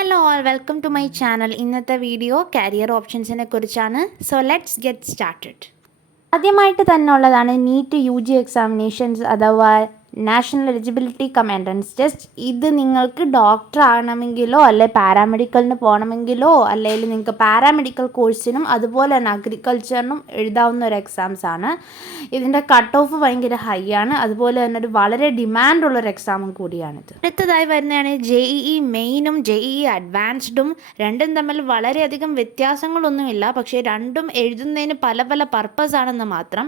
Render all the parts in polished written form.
Hello all welcome to my channel. ഇന്നത്തെ video career ഓപ്ഷൻസിനെ കുറിച്ചാണ്. So let's get started. ആദ്യമായിട്ട് തന്നെ ഉള്ളതാണ് നീറ്റ് UG എക്സാമിനേഷൻസ് അഥവാ national eligibility cum entrance test. ഇത് നിങ്ങൾക്ക് ഡോക്ടർ ആകണമെങ്കിലോ അല്ലെ പാരാമെഡിക്കലിന് പോകണമെങ്കിലോ അല്ലെങ്കിൽ നിങ്ങൾക്ക് പാരാമെഡിക്കൽ കോഴ്സിനും അതുപോലെ തന്നെ അഗ്രികൾച്ചറിനും എഴുതാവുന്ന ഒരു എക്സാംസ് ആണ്. ഇതിൻ്റെ കട്ട് ഓഫ് ഭയങ്കര ഹൈ ആണ്, അതുപോലെ തന്നെ ഒരു വളരെ ഡിമാൻഡുള്ളൊരു എക്സാമും കൂടിയാണിത്. അടുത്തതായി വരുന്നതാണ് JEE മെയിനും JEE അഡ്വാൻസ്ഡും. രണ്ടും തമ്മിൽ വളരെയധികം വ്യത്യാസങ്ങളൊന്നുമില്ല, പക്ഷേ രണ്ടും എഴുതുന്നതിന് പല പല പർപ്പസ് ആണെന്ന് മാത്രം.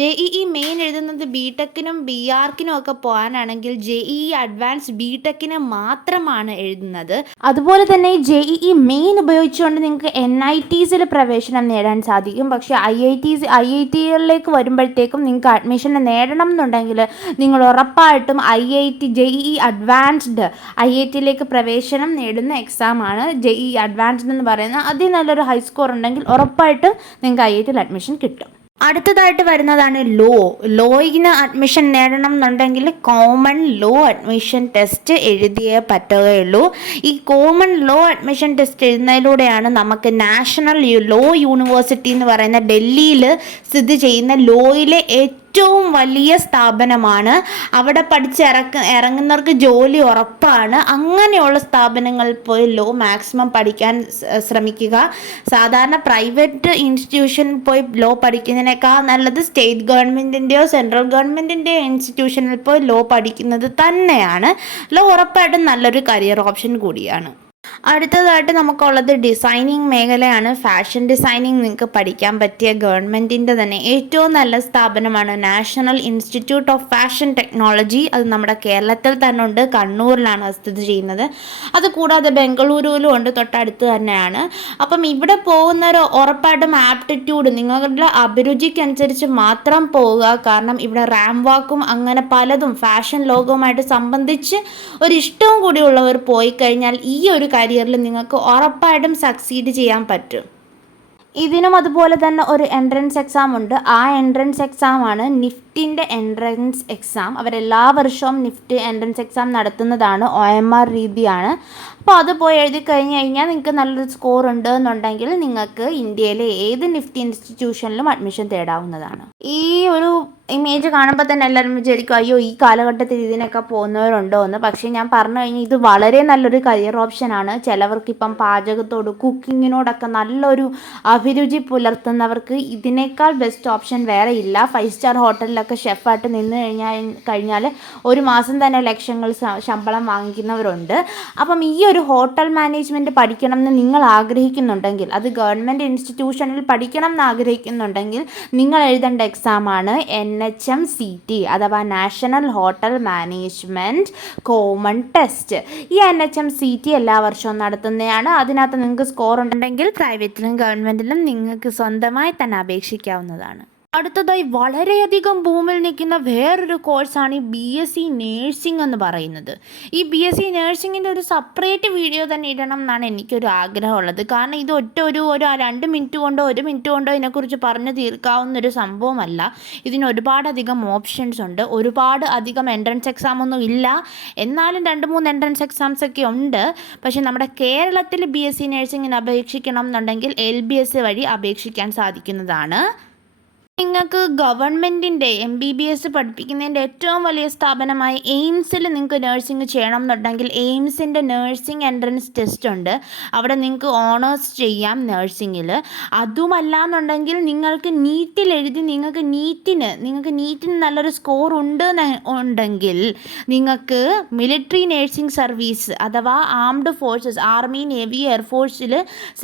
JEE മെയിൻ എഴുതുന്നത് BTechനും BArcനും ഒക്കെ പോകാനാണെങ്കിൽ JEE അഡ്വാൻസ് BTechന് മാത്രമാണ് എഴുതുന്നത്. അതുപോലെ തന്നെ JEE മെയിൻ ഉപയോഗിച്ചുകൊണ്ട് നിങ്ങൾക്ക് NITസിൽ പ്രവേശനം നേടാൻ സാധിക്കും. പക്ഷേ IITകളിലേക്ക് വരുമ്പോഴത്തേക്കും നിങ്ങൾക്ക് അഡ്മിഷൻ നേടണം എന്നുണ്ടെങ്കിൽ നിങ്ങൾ ഉറപ്പായിട്ടും JEE അഡ്വാൻസ്ഡ് IITയിലേക്ക് പ്രവേശനം നേടുന്ന എക്സാമാണ് JEE അഡ്വാൻസ്ഡ് എന്ന് പറയുന്നത്. അതിൽ നല്ലൊരു ഹൈ സ്കോർ ഉണ്ടെങ്കിൽ ഉറപ്പായിട്ടും നിങ്ങൾക്ക് IITയിൽ അഡ്മിഷൻ കിട്ടും. അടുത്തതായിട്ട് വരുന്നതാണ് ലോയിന് അഡ്മിഷൻ നേടണം എന്നുണ്ടെങ്കിൽ കോമൺ ലോ അഡ്മിഷൻ ടെസ്റ്റ് എഴുതിയേ പറ്റുകയുള്ളൂ. ഈ കോമൺ ലോ അഡ്മിഷൻ ടെസ്റ്റ് എഴുതുന്നതിലൂടെയാണ് നമുക്ക് നാഷണൽ ലോ യൂണിവേഴ്സിറ്റി എന്ന് പറയുന്ന ഡൽഹിയിൽ സ്ഥിതി ചെയ്യുന്ന ലോയിലെ ഏറ്റവും വലിയ സ്ഥാപനമാണ്. അവിടെ ഇറങ്ങുന്നവർക്ക് ജോലി ഉറപ്പാണ്. അങ്ങനെയുള്ള സ്ഥാപനങ്ങളിൽ പോയി ലോ മാക്സിമം പഠിക്കാൻ ശ്രമിക്കുക. സാധാരണ പ്രൈവറ്റ് ഇൻസ്റ്റിറ്റ്യൂഷനിൽ പോയി ലോ പഠിക്കുന്നതിനേക്കാൾ നല്ലത് സ്റ്റേറ്റ് ഗവൺമെൻറ്റിൻ്റെയോ സെൻട്രൽ ഗവൺമെൻറ്റിൻ്റെയോ ഇൻസ്റ്റിറ്റ്യൂഷനിൽ പോയി ലോ പഠിക്കുന്നത് തന്നെയാണ്. ലോ ഉറപ്പായിട്ടും നല്ലൊരു കരിയർ ഓപ്ഷൻ കൂടിയാണ്. അടുത്തതായിട്ട് നമുക്കുള്ളത് ഡിസൈനിങ് മേഖലയാണ്. ഫാഷൻ ഡിസൈനിങ് നിങ്ങൾക്ക് പഠിക്കാൻ പറ്റിയ ഗവൺമെൻറ്റിൻ്റെ തന്നെ ഏറ്റവും നല്ല സ്ഥാപനമാണ് national institute of fashion technology. അത് നമ്മുടെ കേരളത്തിൽ തന്നെ ഉണ്ട്, കണ്ണൂരിലാണ് സ്ഥിതി ചെയ്യുന്നത്. അതുകൂടാതെ ബംഗളൂരുവിലും ഉണ്ട്, തൊട്ടടുത്ത് തന്നെയാണ്. അപ്പം ഇവിടെ പോകുന്നവർ ഉറപ്പായിട്ടും ആപ്റ്റിറ്റ്യൂഡ് നിങ്ങളുടെ അഭിരുചിക്കനുസരിച്ച് മാത്രം പോവുക. കാരണം ഇവിടെ റാം വാക്കും അങ്ങനെ പലതും ഫാഷൻ ലോകവുമായിട്ട് സംബന്ധിച്ച് ഒരിഷ്ടവും കൂടിയുള്ളവർ പോയി കഴിഞ്ഞാൽ ഈ ഒരു കരിയറിൽ നിങ്ങൾക്ക് ഉറപ്പായിട്ടും സക്സീഡ് ചെയ്യാൻ പറ്റും. ഇതിനും അതുപോലെ തന്നെ ഒരു എൻട്രൻസ് എക്സാം ഉണ്ട്. ആ എൻട്രൻസ് എക്സാമാണ് നിഫ്റ്റിൻ്റെ എൻട്രൻസ് എക്സാം. അവരെല്ലാ വർഷവും നിഫ്റ്റ് എൻട്രൻസ് എക്സാം നടത്തുന്നതാണ്. OMR രീതിയാണ്. അപ്പോൾ അത് പോയി എഴുതി കഴിഞ്ഞ് കഴിഞ്ഞാൽ നിങ്ങൾക്ക് നല്ലൊരു സ്കോർ ഉണ്ട് എന്നുണ്ടെങ്കിൽ നിങ്ങൾക്ക് ഇന്ത്യയിലെ ഏത് നിഫ്റ്റി ഇൻസ്റ്റിറ്റ്യൂഷനിലും അഡ്മിഷൻ തേടാവുന്നതാണ്. ഈ ഒരു ഇമേജ് കാണുമ്പോൾ തന്നെ എല്ലാവരും വിചാരിക്കും അയ്യോ ഈ കാലഘട്ടത്തിൽ ഇതിനൊക്കെ പോകുന്നവരുണ്ടോ എന്ന്. പക്ഷേ ഞാൻ പറഞ്ഞു കഴിഞ്ഞാൽ ഇത് വളരെ നല്ലൊരു കരിയർ ഓപ്ഷനാണ്. ചിലവർക്കിപ്പം പാചകത്തോട് കുക്കിങ്ങിനോടൊക്കെ നല്ലൊരു അഭിരുചി പുലർത്തുന്നവർക്ക് ഇതിനേക്കാൾ ബെസ്റ്റ് ഓപ്ഷൻ വേറെ ഇല്ല. 5 സ്റ്റാർ ഹോട്ടലിലൊക്കെ ഷെഫായിട്ട് നിന്ന് കഴിഞ്ഞാൽ ഒരു മാസം തന്നെ ലക്ഷങ്ങൾ ശമ്പളം വാങ്ങിക്കുന്നവരുണ്ട്. അപ്പം ഈ ഒരു ഹോട്ടൽ മാനേജ്മെൻറ്റ് പഠിക്കണം എന്ന് നിങ്ങൾ ആഗ്രഹിക്കുന്നുണ്ടെങ്കിൽ, അത് ഗവൺമെൻറ് ഇൻസ്റ്റിറ്റ്യൂഷനിൽ പഠിക്കണം എന്ന് ആഗ്രഹിക്കുന്നുണ്ടെങ്കിൽ നിങ്ങൾ എഴുതേണ്ട എക്സാമാണ് NHMCT അഥവാ national hotel management common test. ഈ NHMCT എല്ലാ വർഷവും നടത്തുന്നതാണ്. അതിനകത്ത് നിങ്ങൾക്ക് സ്കോർ ഉണ്ടെങ്കിൽ പ്രൈവറ്റിലും ഗവൺമെൻറ്റിലും നിങ്ങൾക്ക് സ്വന്തമായി തന്നെ അപേക്ഷിക്കാവുന്നതാണ്. അടുത്തതായി വളരെയധികം ബൂമിൽ നിൽക്കുന്ന വേറൊരു കോഴ്സാണ് ഈ BSc നേഴ്സിംഗ് എന്ന് പറയുന്നത്. ഈ BSc നേഴ്സിങ്ങിൻ്റെ ഒരു സെപ്പറേറ്റ് വീഡിയോ തന്നെ ഇടണം എന്നാണ് എനിക്കൊരു ആഗ്രഹമുള്ളത്. കാരണം ഇത് ഒരു 2 മിനിറ്റ് കൊണ്ടോ 1 മിനിറ്റ് കൊണ്ടോ ഇതിനെക്കുറിച്ച് പറഞ്ഞു തീർക്കാവുന്നൊരു സംഭവമല്ല. ഇതിന് ഒരുപാടധികം ഓപ്ഷൻസ് ഉണ്ട്. ഒരുപാട് അധികം എൻട്രൻസ് എക്സാം ഒന്നും ഇല്ല, എന്നാലും 2-3 എൻട്രൻസ് എക്സാംസ് ഒക്കെ ഉണ്ട്. പക്ഷേ നമ്മുടെ കേരളത്തിൽ BSc നേഴ്സിങ്ങിന് അപേക്ഷിക്കണം എന്നുണ്ടെങ്കിൽ LBS വഴി അപേക്ഷിക്കാൻ സാധിക്കുന്നതാണ്. നിങ്ങൾക്ക് ഗവൺമെൻറ്റിൻ്റെ MBBS പഠിപ്പിക്കുന്നതിൻ്റെ ഏറ്റവും വലിയ സ്ഥാപനമായ എയിംസിൽ നിങ്ങൾക്ക് നഴ്സിംഗ് ചെയ്യണം എന്നുണ്ടെങ്കിൽ എയിംസിൻ്റെ നഴ്സിംഗ് എൻട്രൻസ് ടെസ്റ്റ് ഉണ്ട്. അവിടെ നിങ്ങൾക്ക് ഓണേഴ്സ് ചെയ്യാം നഴ്സിംഗിൽ. അതുമല്ല എന്നുണ്ടെങ്കിൽ നിങ്ങൾക്ക് നീറ്റിൽ എഴുതി നിങ്ങൾക്ക് നീറ്റിന് നല്ലൊരു സ്കോർ ഉണ്ടെങ്കിൽ നിങ്ങൾക്ക് മിലിറ്ററി നഴ്സിംഗ് സർവീസ് അഥവാ ആംഡ് ഫോഴ്സസ് ആർമി നേവി എയർഫോഴ്സിൽ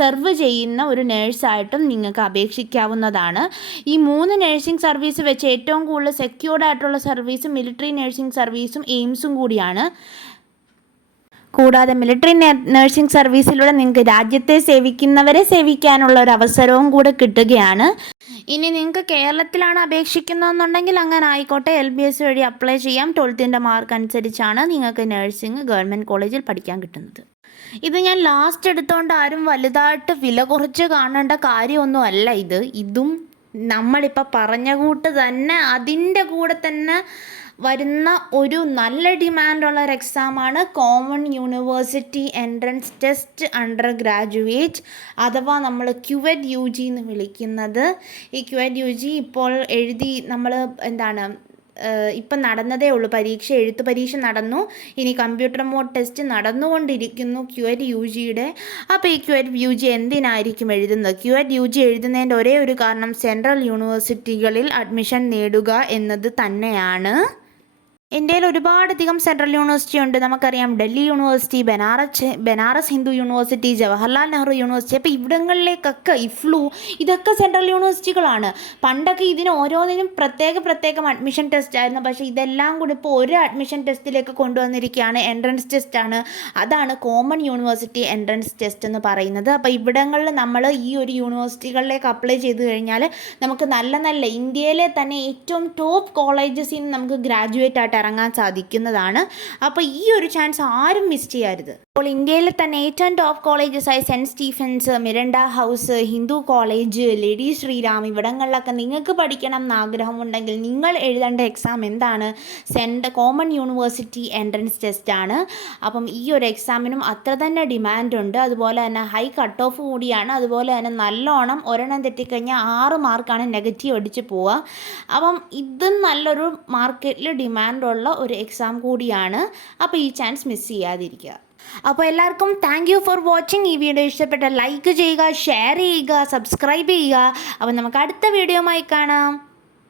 സെർവ് ചെയ്യുന്ന ഒരു നേഴ്സായിട്ടും നിങ്ങൾക്ക് അപേക്ഷിക്കാവുന്നതാണ്. ഈ 3 നഴ്സിംഗ് സർവീസ് വെച്ച് ഏറ്റവും കൂടുതൽ സെക്യൂർഡ് ആയിട്ടുള്ള സർവീസ് മിലിറ്ററി നഴ്സിംഗ് സർവീസും എയിംസും കൂടിയാണ്. കൂടാതെ മിലിറ്ററി നഴ്സിംഗ് സർവീസിലൂടെ നിങ്ങൾക്ക് രാജ്യത്തെ സേവിക്കുന്നവരെ സേവിക്കാനുള്ള ഒരു അവസരവും കൂടെ കിട്ടുകയാണ്. ഇനി നിങ്ങൾക്ക് കേരളത്തിലാണ് അപേക്ഷിക്കുന്നതെന്നുണ്ടെങ്കിൽ അങ്ങനെ ആയിക്കോട്ടെ, LBS വഴി അപ്ലൈ ചെയ്യാം. 12th മാർക്ക് അനുസരിച്ചാണ് നിങ്ങൾക്ക് നഴ്സിംഗ് ഗവൺമെൻറ് കോളേജിൽ പഠിക്കാൻ കിട്ടുന്നത്. ഇത് ഞാൻ ലാസ്റ്റ് എടുത്തുകൊണ്ട് ആരും വലുതായിട്ട് വില കുറച്ച് കാണേണ്ട കാര്യമൊന്നും അല്ല. ഇതും നമ്മളിപ്പോൾ പറഞ്ഞ കൂട്ട് തന്നെ അതിൻ്റെ കൂടെ തന്നെ വരുന്ന ഒരു നല്ല ഡിമാൻഡുള്ള ഒരു എക്സാമാണ് common university entrance test undergraduate, അഥവാ നമ്മൾ ക്യുവെറ്റ് യു ജി എന്ന് വിളിക്കുന്നത്. ഈ ക്യുവെറ്റ് യു ജി ഇപ്പോൾ എഴുതി നമ്മൾ ഇപ്പം നടന്നതേ ഉള്ളൂ. എഴുത്ത് പരീക്ഷ നടന്നു. ഇനി കമ്പ്യൂട്ടർ മോഡ് ടെസ്റ്റ് നടന്നുകൊണ്ടിരിക്കുന്നു ക്യുവെറ്റ് യു ജിയുടെ. അപ്പോൾ ഈ ക്യുവെറ്റ് യു ജി എന്തിനായിരിക്കും എഴുതുന്നത്? ക്യുവെറ്റ് യു ജി എഴുതുന്നതിൻ്റെ ഒരേ ഒരു കാരണം സെൻട്രൽ യൂണിവേഴ്സിറ്റികളിൽ അഡ്മിഷൻ നേടുക എന്നത് തന്നെയാണ്. ഇന്ത്യയിൽ ഒരുപാടധികം സെൻട്രൽ യൂണിവേഴ്സിറ്റി ഉണ്ട്. നമുക്കറിയാം Delhi university, Banaras Hindu university, Jawaharlal Nehru university. അപ്പോൾ ഇവിടങ്ങളിലേക്കൊക്കെ ഇഫ്ലു ഇതൊക്കെ സെൻട്രൽ യൂണിവേഴ്സിറ്റികളാണ്. പണ്ടൊക്കെ ഇതിന് ഓരോന്നിനും പ്രത്യേകം അഡ്മിഷൻ ടെസ്റ്റ് ആയിരുന്നു. പക്ഷേ ഇതെല്ലാം കൂടി ഇപ്പോൾ ഒരു അഡ്മിഷൻ ടെസ്റ്റിലേക്ക് കൊണ്ടുവന്നിരിക്കുകയാണ്. എൻട്രൻസ് ടെസ്റ്റാണ്. അതാണ് കോമൺ യൂണിവേഴ്സിറ്റി എൻട്രൻസ് ടെസ്റ്റ് എന്ന് പറയുന്നത്. അപ്പോൾ ഇവിടങ്ങളിൽ നമ്മൾ ഈ ഒരു യൂണിവേഴ്സിറ്റികളിലേക്ക് അപ്ലൈ ചെയ്ത് കഴിഞ്ഞാൽ നമുക്ക് നല്ല ഇന്ത്യയിലെ തന്നെ ഏറ്റവും ടോപ്പ് കോളേജസിൽ നിന്ന് നമുക്ക് ഗ്രാജുവേറ്റ് ആയിട്ട് ഇറങ്ങാൻ സാധിക്കുന്നതാണ്. അപ്പോൾ ഈ ഒരു ചാൻസ് ആരും മിസ് ചെയ്യരുത്. അപ്പോൾ ഇന്ത്യയിൽ തന്നെ ഏറ്റവും ടോപ്പ് കോളേജസായ Saint Stephen's, Miranda House, Hindu College, Lady Shriram ഇവിടങ്ങളിലൊക്കെ നിങ്ങൾക്ക് പഠിക്കണം എന്ന് ആഗ്രഹമുണ്ടെങ്കിൽ നിങ്ങൾ എഴുതേണ്ട എക്സാം എന്താണ്? കോമൺ യൂണിവേഴ്സിറ്റി എൻട്രൻസ് ടെസ്റ്റാണ്. അപ്പം ഈ ഒരു എക്സാമിനും അത്ര തന്നെ ഡിമാൻഡുണ്ട്. അതുപോലെ തന്നെ ഹൈ കട്ട് ഓഫ് കൂടിയാണ്. അതുപോലെ തന്നെ നല്ലോണം ഒരെണ്ണം തെറ്റിക്കഴിഞ്ഞാൽ 6 മാർക്കാണ് നെഗറ്റീവ് അടിച്ച് പോവുക. അപ്പം ഇതും നല്ലൊരു മാർക്കറ്റിൽ ഡിമാൻഡുള്ള ഒരു എക്സാം കൂടിയാണ്. അപ്പോൾ ഈ ചാൻസ് മിസ് ചെയ്യാതിരിക്കുക. അപ്പോൾ എല്ലാവർക്കും താങ്ക് യു ഫോർ വാച്ചിങ്. ഈ വീഡിയോ ഇഷ്ടപ്പെട്ട ലൈക്ക് ചെയ്യുക, ഷെയർ ചെയ്യുക, സബ്സ്ക്രൈബ് ചെയ്യുക. അപ്പോൾ നമുക്ക് അടുത്ത വീഡിയോയുമായി കാണാം.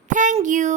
Thank you.